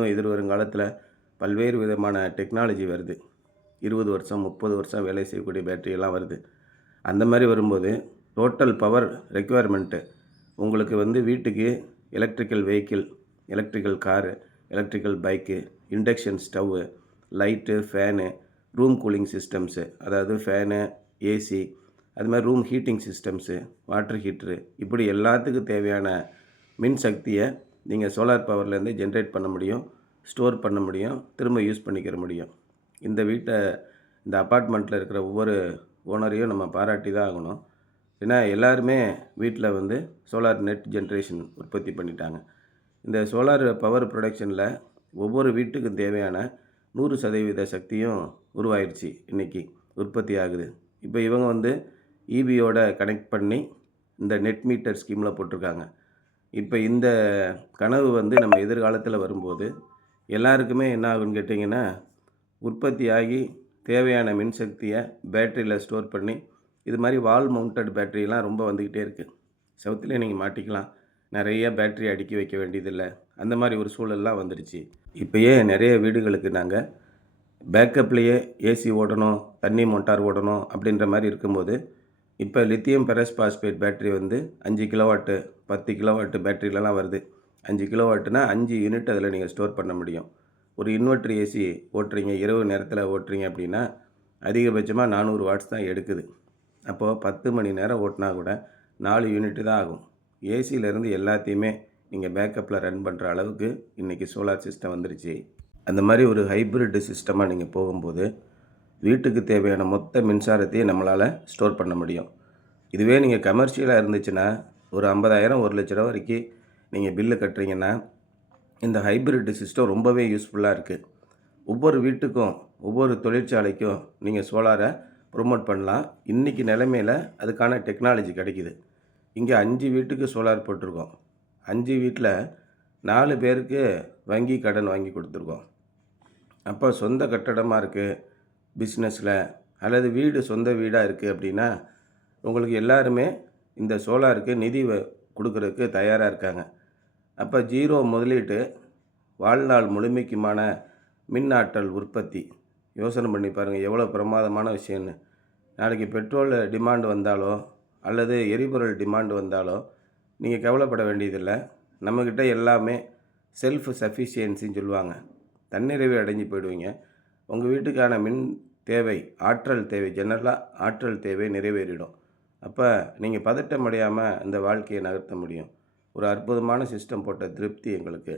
இன்னும் எதிர்வருங்காலத்தில் பல்வேறு விதமான டெக்னாலஜி வருது. 20 வருஷம் 30 வருஷம் வேலை செய்யக்கூடிய பேட்டரியெல்லாம் வருது. அந்த மாதிரி வரும்போது டோட்டல் பவர் ரெக்யர்மெண்ட்டு உங்களுக்கு வீட்டுக்கு electrical vehicle, electrical car, electrical bike, induction stove, light, fan, room cooling systems, அதாவது ஃபேனு, ஏசி, அது மாதிரி ரூம் ஹீட்டிங் சிஸ்டம்ஸு, வாட்டர் ஹீட்ரு, இப்படி எல்லாத்துக்கும் தேவையான மின் சக்தியை நீங்கள் சோலார் பவர்லேருந்து ஜென்ரேட் பண்ண முடியும், ஸ்டோர் பண்ண முடியும், திரும்ப யூஸ் பண்ணிக்கிற முடியும். இந்த அப்பார்ட்மெண்ட்டில் இருக்கிற ஒவ்வொரு ஓனரையும் நம்ம பாராட்டி தான் ஆகணும். ஏன்னா எல்லாருமே வீட்டில் சோலார் நெட் ஜென்ரேஷன் உற்பத்தி பண்ணிட்டாங்க. இந்த சோலார் பவர் ப்ரொடக்ஷனில் ஒவ்வொரு வீட்டுக்கும் தேவையான 100% சக்தியும் உருவாயிருச்சு. இன்றைக்கி உற்பத்தி ஆகுது. இப்போ இவங்க ஈபியோட கனெக்ட் பண்ணி இந்த நெட் மீட்டர் ஸ்கீமில் போட்டிருக்காங்க. இப்போ இந்த கனவு நம்ம எதிர்காலத்தில் வரும்போது எல்லாருக்குமே என்ன ஆகுன்னு கேட்டிங்கன்னா, உற்பத்தி ஆகி தேவையான மின்சக்தியை பேட்டரியில் ஸ்டோர் பண்ணி, இது மாதிரி வால் மவுண்டட் பேட்டரியெலாம் ரொம்ப வந்துக்கிட்டே இருக்குது. செவுத்துலேயே நீங்கள் மாட்டிக்கலாம். நிறைய பேட்டரி அடுக்கி வைக்க வேண்டியதில்லை. அந்த மாதிரி ஒரு சூழல்லாம் வந்துடுச்சு. இப்போயே நிறைய வீடுகளுக்கு நாங்கள் பேக்கப்லேயே ஏசி ஓடணும், தண்ணி மோட்டார் ஓடணும் அப்படின்ற மாதிரி இருக்கும்போது, இப்போ lithium ferrous phosphate battery 5 kilowatt 10 kilowatt பேட்டரியிலலாம் வருது. 5 கிலோவாட்டுனா 5 யூனிட் அதில் நீங்கள் ஸ்டோர் பண்ண முடியும். ஒரு இன்வெர்டர் ஏசி ஓட்டுறீங்க, இரவு நேரத்தில் ஓட்டுறீங்க அப்படின்னா அதிகபட்சமாக 400 வாட்ஸ் தான் எடுக்குது. அப்போது 10 மணி நேரம் ஓட்டினா கூட 4 யூனிட்டு தான் ஆகும். ஏசியிலேருந்து எல்லாத்தையுமே நீங்கள் பேக்கப்பில் ரன் பண்ணுற அளவுக்கு இன்றைக்கி சோலார் சிஸ்டம் வந்துருச்சு. அந்த மாதிரி ஒரு ஹைப்ரிட் சிஸ்டமாக நீங்கள் போகும்போது வீட்டுக்கு தேவையான மொத்த மின்சாரத்தையும் நம்மளால் ஸ்டோர் பண்ண முடியும். இதுவே நீங்கள் கமர்ஷியலாக இருந்துச்சுன்னா ஒரு 50,000 1 லட்ச ரூபா வரைக்கும் நீங்கள் பில்லு கட்டுறீங்கன்னா இந்த ஹைப்ரிட் சிஸ்டம் ரொம்பவே யூஸ்ஃபுல்லாக இருக்குது. ஒவ்வொரு வீட்டுக்கும் ஒவ்வொரு தொழிற்சாலைக்கும் நீங்கள் சோலாரை ப்ரொமோட் பண்ணலாம். இன்றைக்கி நிலைமையில் அதுக்கான டெக்னாலஜி கிடைக்கிது. இங்கே 5 வீட்டுக்கு சோலார் போட்டிருக்கோம். 5 வீட்டில் 4 பேருக்கு வங்கி கடன் வாங்கி கொடுத்துருக்கோம். அப்போ சொந்த கட்டடமாக இருக்குது பிஸ்னஸில், அல்லது வீடு சொந்த வீடாக இருக்குது அப்படின்னா உங்களுக்கு எல்லாருமே இந்த சோலாருக்கு நிதி கொடுக்கறதுக்கு தயாராக இருக்காங்க. அப்போ 0 முதலீட்டு வாழ்நாள் முழுமைக்குமான மின் ஆற்றல் உற்பத்தி. யோசனை பண்ணி பாருங்கள் எவ்வளோ பிரமாதமான விஷயம்னு. நாளைக்கு பெட்ரோல் டிமாண்டு வந்தாலோ அல்லது எரிபொருள் டிமாண்டு வந்தாலோ நீங்கள் கவலைப்பட வேண்டியதில்லை. நம்மக்கிட்ட எல்லாமே செல்ஃப் சஃபிஷியன்சின்னு சொல்லுவாங்க. தன்னிறைவு அடைஞ்சு போயிடுவீங்க. உங்கள் வீட்டுக்கான மின் தேவை, ஆற்றல் தேவை, ஜெனரலாக ஆற்றல் தேவை நிறைவேறிடும். அப்போ நீங்கள் பதட்டம் அடையாமல் இந்த வாழ்க்கையை நகர்த்த முடியும். ஒரு அற்புதமான சிஸ்டம் போட்ட திருப்தி எங்களுக்கு.